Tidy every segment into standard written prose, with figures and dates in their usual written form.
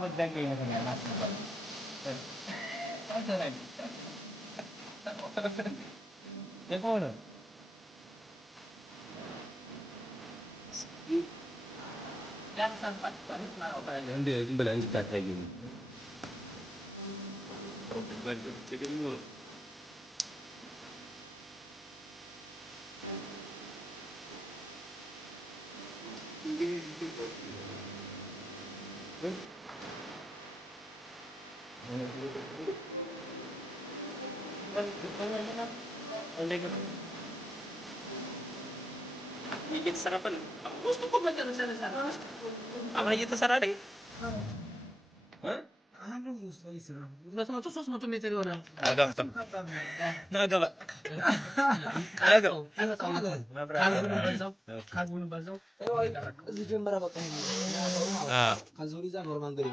magdagay na nga mas na. Ano na? Yan po no. Yan sampat na ako. Hindi, bala hindi tatay yun. Sige mo. Higit sarapan. Gusto ko ba dyan sa sarap? Ang higit sa sarap eh. Ha? Ano gusto mo isa? Gusto mo sus mo tumitiro na. Aga to. Naga ba? Aga. Kagu ng balso. እዚህ ጀመረ በቃ ከዙሪ ዛ ኖርማል ገሪ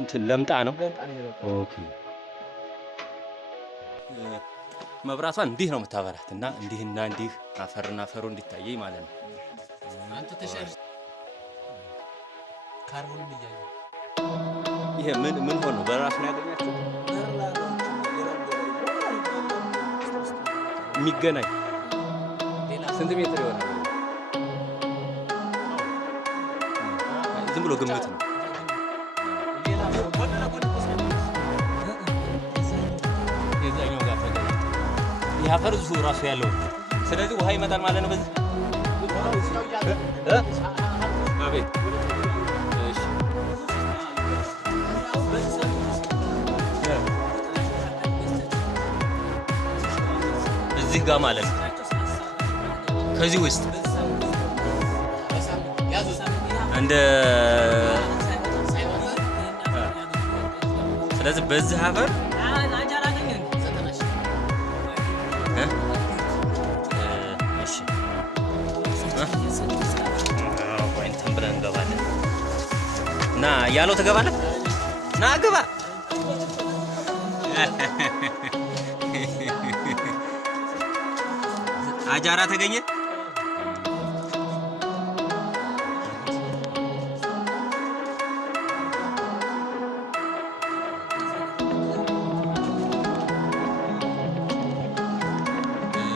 እንትን ለምጣ ነው። ኦኬ መብራቷን እንዲህ ነው የምታበራት እና እንዲህና እንዲህ አፈርና አፈሩ እንዲታየኝ ማለት ነው። አንተ ተሸር ካርቦን ይያያል። ይሄ ምን ሆኖ በራሱ ነው ያገኛችሁ የሚገናኝ ስንት ሜትር ይሆናል? ዝም ብሎ ግምት ነው። የዛኛው ጋር ተገኘ የአፈር ዙ ራሱ ያለው ስለዚህ ውሃ ይመጣል ማለት ነው። በዚህ አቤት እሺ እዚህ ጋር ማለት ነው። ከዚህ ውስጥ እንደ ስለዚህ በዚህ አፈር ና ያለው ተገባለህ ና ግባ አጃራ ተገኘ።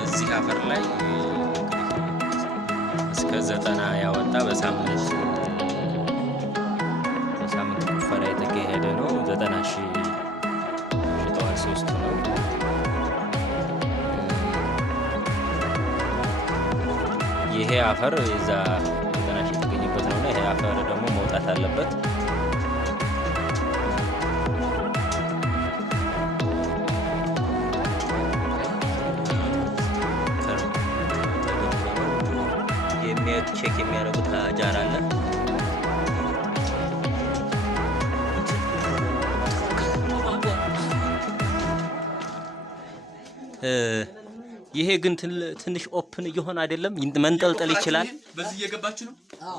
እዚህ አፈር ላይ እስከ 90 ያወጣ በሳምንት ቁፈራ የተካሄደ ነው። 90,000 ሽጠዋል። 3 ነው። ይሄ አፈር እዛ 90,000 የተገኘበት ነውና ይሄ አፈር ደግሞ መውጣት አለበት። የሚያዩት ቼክ የሚያደርጉት አጃር አለ። ይሄ ግን ትንሽ ኦፕን እየሆነ አይደለም፣ መንጠልጠል ይችላል። በዚህ እየገባችሁ ነው? አዎ።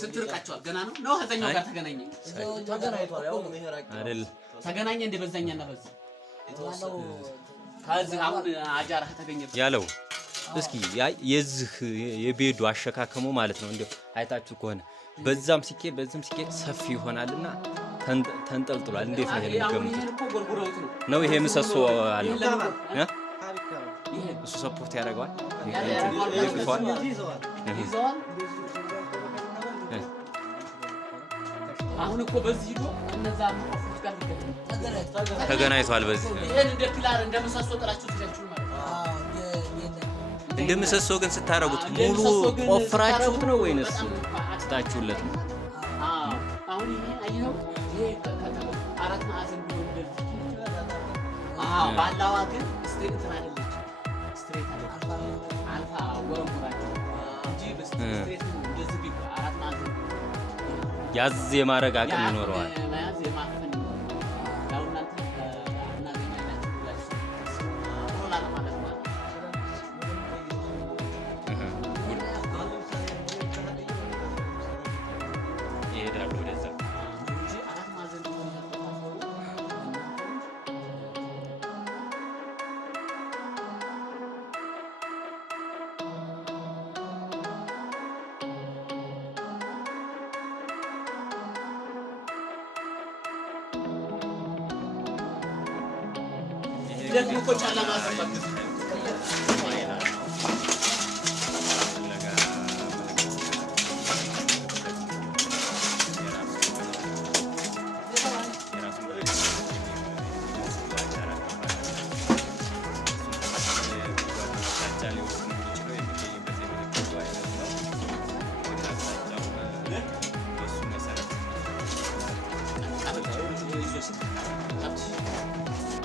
ስንት ርቃችኋል? ገና ነው ነው ከዛኛው ጋር ተገናኘ? ተገናኝቷል። ያው አይደል? ተገናኘ እንደ በዛኛና በዚህ ከዚህ አሁን አጃራ ተገኘበት ያለው። እስኪ የዚህ የቤዱ አሸካከሙ ማለት ነው። እንደው አይታችሁ ከሆነ በዛም ሲኬድ በዚህም ሲኬድ ሰፊ ይሆናልና ተንጠልጥሏል። እንዴት ነው የሚገምቱት? ነው ይሄ ምሰሶ አለው እሱ ሰፖርት ያደርገዋል ይፈዋል ይዘዋል። አሁን እኮ በዚህ ሂዶ እነዛ አፍሪካ ጋር ተገናኝቷል። በዚህ ይሄን እንደ ፒላር እንደ ምሰሶ ጥላችሁ ትያችሁ ማለት እንደ ምሰሶ ግን ስታረጉት ሙሉ ቆፍራችሁት ነው ወይንስ ትታችሁለት ነው? አሁን ይሄ አይኸው ይሄ አራት ማዕዘን ነው እንደዚህ ባላዋ ግን ስትሬት አይደለም። ስትሬት አልፋ ወረሙራቸው እንጂ በስትሬት እንደዚህ ቢቆ አራት ማዕዘን ያዝ የማረግ አቅም ይኖረዋል። ማያዝ የማፈን ያው እናንተ እናገኛላችሁ ብላችሁ ሮላር ማለት ነው። ይሄዳሉ ወደዛ እንጂ አራት ማዕዘን ነው ደግሞ እኮ ጨለማ አለበት።